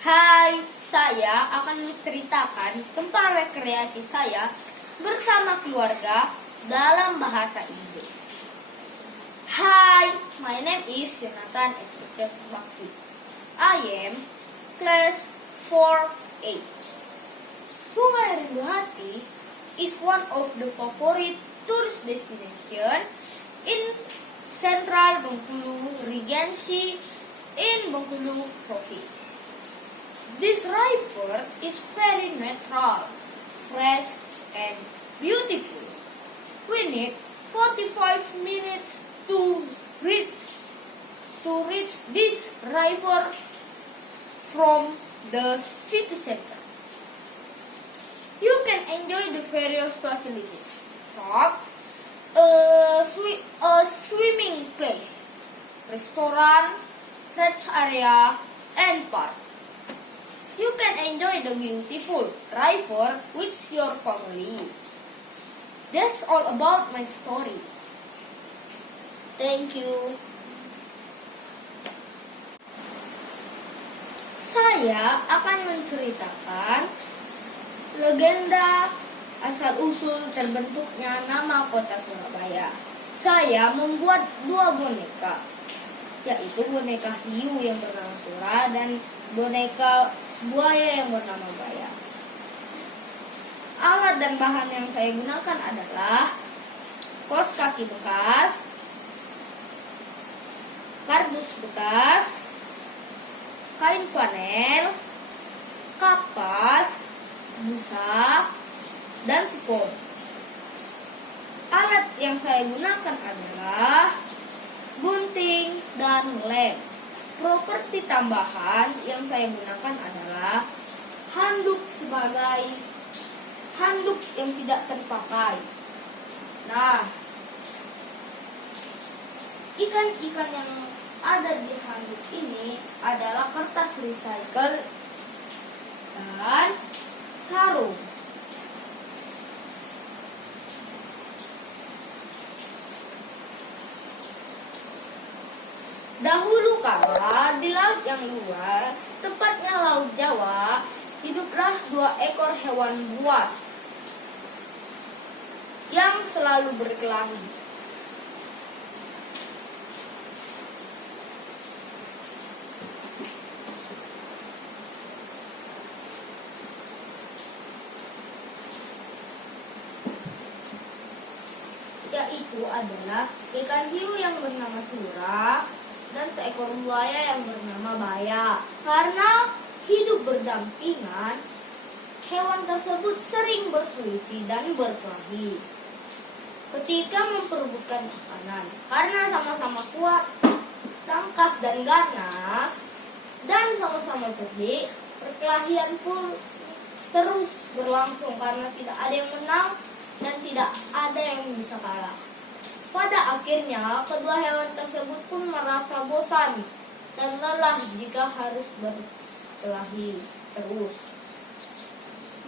Hai, saya akan menceritakan tentang rekreasi saya bersama keluarga dalam bahasa Inggris. Hi, my name is Jonathan Ephesius Bakti. I am class 4A. Sungai Rindu Hati is one of the favorite tourist destination in Central Bengkulu Regency in Bengkulu Province. This river is very natural, fresh, and beautiful. We need 45 minutes to reach this river from the city center. You can enjoy the various facilities, shops, a swimming place, restaurant, rest area, and park. You can enjoy the beautiful river with your family. That's all about my story. Thank you. Saya akan menceritakan legenda asal-usul terbentuknya nama kota Surabaya. Saya membuat 2 boneka, yaitu boneka hiu yang bernama Sura dan boneka buaya yang bernama Baya. Alat dan bahan yang saya gunakan adalah kaos kaki bekas, kardus bekas, kain flanel, kapas, busa, dan spons. Alat yang saya gunakan adalah gunting dan lem. Properti tambahan yang saya gunakan adalah handuk sebagai handuk yang tidak terpakai. Nah, ikan-ikan yang ada di handuk ini adalah kertas recycle dan sarung. Dahulu kala di laut yang luas, tepatnya Laut Jawa, hiduplah 2 ekor hewan buas yang selalu berkelahi. Yaitu adalah ikan hiu yang bernama Sura dan seekor buaya yang bernama Baya. Karena hidup berdampingan, hewan tersebut sering berselisih dan berkelahi ketika memperebutkan makanan. Karena sama-sama kuat, tangkas dan ganas, dan sama-sama cerdik, perkelahian pun terus berlangsung karena tidak ada yang menang dan tidak ada yang bisa kalah. Pada akhirnya, kedua hewan tersebut pun merasa bosan dan lelah jika harus berkelahi terus.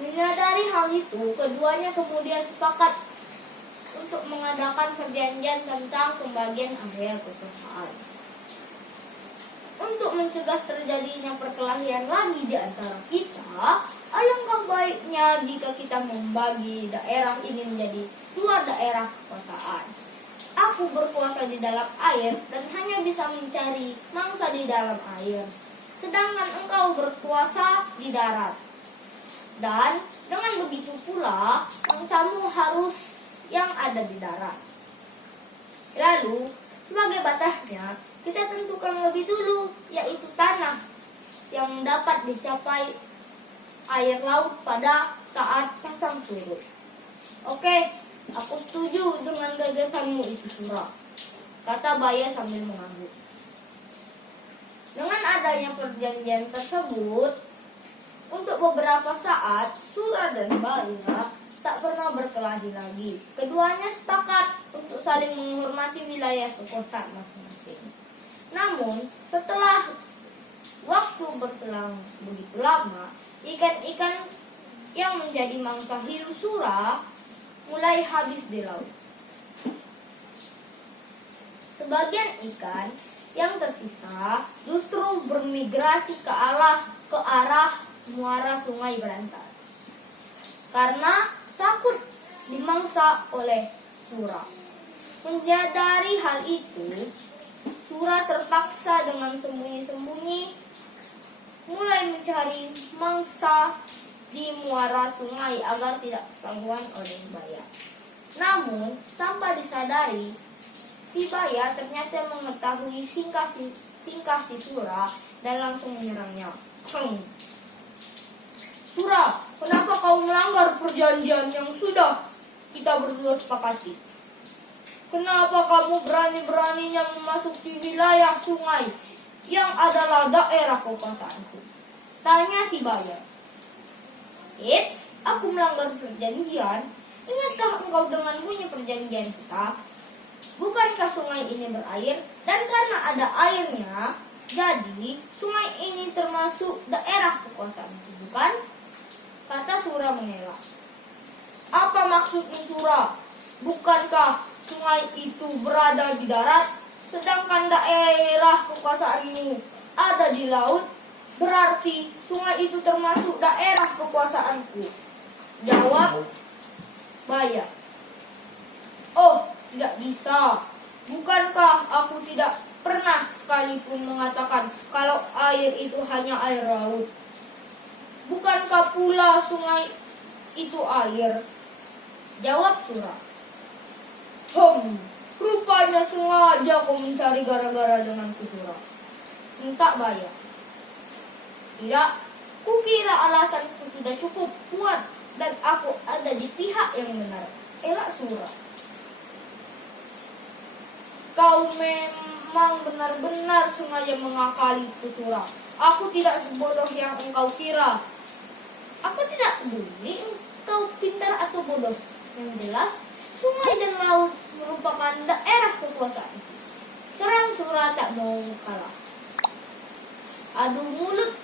Menyadari hal itu, keduanya kemudian sepakat untuk mengadakan perjanjian tentang pembagian area kekuasaan. Untuk mencegah terjadinya perkelahian lagi di antara kita, alangkah baiknya jika kita membagi daerah ini menjadi 2 daerah kekuasaan. Aku berkuasa di dalam air dan hanya bisa mencari mangsa di dalam air. Sedangkan engkau berkuasa di darat. Dan dengan begitu pula, mangsamu harus yang ada di darat. Lalu, sebagai batasnya, kita tentukan lebih dulu, yaitu tanah yang dapat dicapai air laut pada saat pasang surut. Oke, aku setuju dengan gagasanmu itu, Sura, kata Baya sambil mengangguk. Dengan adanya perjanjian tersebut, untuk beberapa saat Sura dan Baya tak pernah berkelahi lagi. Keduanya sepakat untuk saling menghormati wilayah kekuasaan masing-masing. Namun, setelah waktu berselang begitu lama, ikan-ikan yang menjadi mangsa hiu Sura mulai habis di laut. Sebagian ikan Yang tersisa justru bermigrasi ke arah muara Sungai Berantas. Karena takut dimangsa oleh Sura. Menyadari hal itu, Sura terpaksa dengan sembunyi-sembunyi mulai mencari mangsa di muara sungai agar tidak ketahuan oleh Baya. Namun, tanpa disadari, si Baya ternyata mengetahui tingkah si Sura dan langsung menyerangnya. Sura, kenapa kau melanggar perjanjian yang sudah kita berdua sepakati? Kenapa kamu berani-beraninya memasuki wilayah sungai yang adalah daerah kekuasaanku? Tanya si Baya. Eits, aku melanggar perjanjian. Ingatkah engkau dengan bunyi perjanjian kita? Bukankah sungai ini berair? Dan karena ada airnya, jadi sungai ini termasuk daerah kekuasaanku, bukan? Kata Sura mengelak. Apa maksudmu, Sura? Bukankah sungai itu berada di darat, sedangkan daerah kekuasaanmu ada di laut? Berarti sungai itu termasuk daerah kekuasaanku. Jawab Baya. Oh, tidak bisa. Bukankah aku tidak pernah sekalipun mengatakan kalau air itu hanya air laut? Bukankah pula sungai itu air? Jawab Sura. Rupanya sengaja kau mencari gara-gara denganku, Sura. Minta Baya. Tidak, kukira alasanku sudah cukup kuat dan aku ada di pihak yang benar. Elak Sura. Kau memang benar-benar sengaja mengakali Sura. Aku tidak sebodoh yang engkau kira. Aku tidak peduli engkau pintar atau bodoh. Yang jelas, sungai dan laut merupakan daerah kekuasaan. Serang Sura tak mau kalah. Adu mulut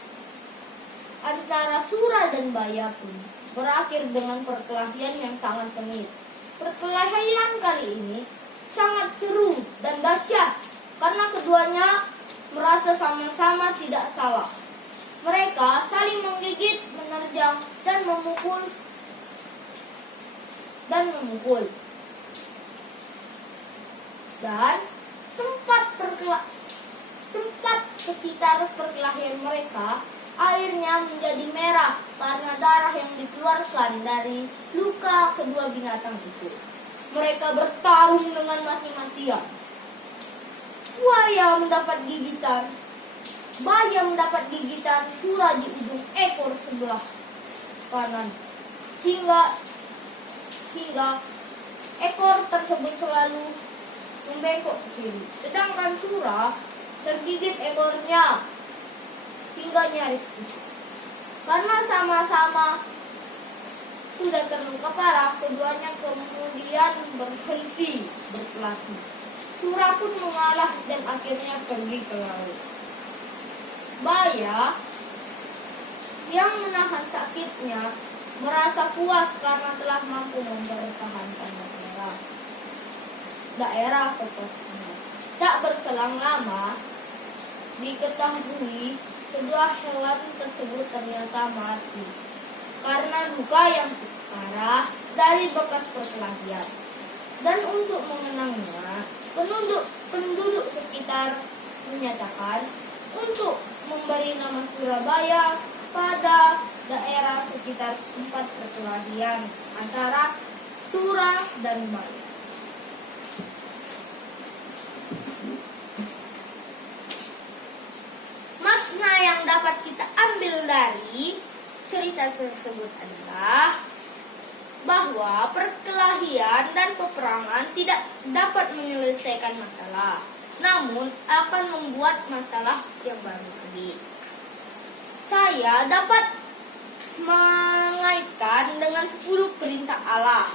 antara Sura dan Baya pun berakhir dengan perkelahian yang sangat sengit. Perkelahian kali ini sangat seru dan dahsyat karena keduanya merasa sama-sama tidak salah. Mereka saling menggigit, menerjang, dan memukul. Dan tempat sekitar perkelahian mereka airnya menjadi merah karena darah yang dikeluarkan dari luka kedua binatang itu. Mereka bertarung dengan mati-matian. Baya mendapat gigitan Sura di ujung ekor sebelah kanan hingga ekor tersebut selalu membengkok ke kiri. Sedangkan Sura tergigit ekornya hingga nyaris putus. Karena sama-sama sudah terluka parah, keduanya kemudian berhenti berkelahi. Sura pun mengalah dan akhirnya pergi ke laut. Baya yang menahan sakitnya merasa puas karena telah mampu mempertahankan daerah kekuasaannya. Tak berselang lama, diketahui kedua hewan tersebut ternyata mati karena luka yang parah dari bekas perkelahian. Dan untuk mengenangnya, penduduk sekitar menyatakan untuk memberi nama Surabaya pada daerah sekitar tempat perkelahian antara Sura dan Baya. Makna yang dapat kita ambil dari cerita tersebut adalah bahwa perkelahian dan peperangan tidak dapat menyelesaikan masalah, namun akan membuat masalah yang baru lagi. Saya dapat mengaitkan dengan 10 perintah Allah,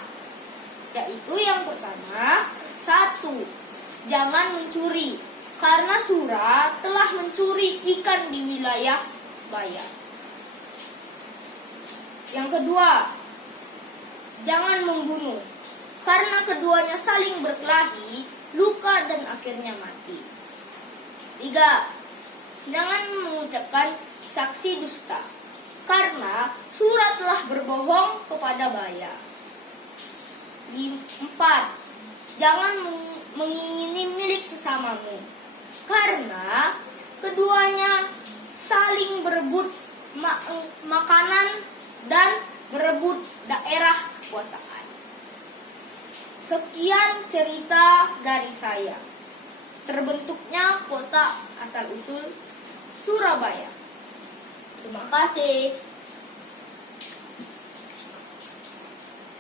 yaitu yang pertama, 1. Jangan mencuri, karena Sura telah mencuri ikan di wilayah Baya. Yang kedua, jangan membunuh, karena keduanya saling berkelahi, luka dan akhirnya mati. 3. Jangan mengucapkan saksi dusta, karena surat telah berbohong kepada Baya. 4. Jangan mengingini milik sesamamu, karena keduanya saling berebut makanan dan berebut daerah kekuasaan. Sekian cerita dari saya. Terbentuknya kota asal-usul Surabaya. Terima kasih.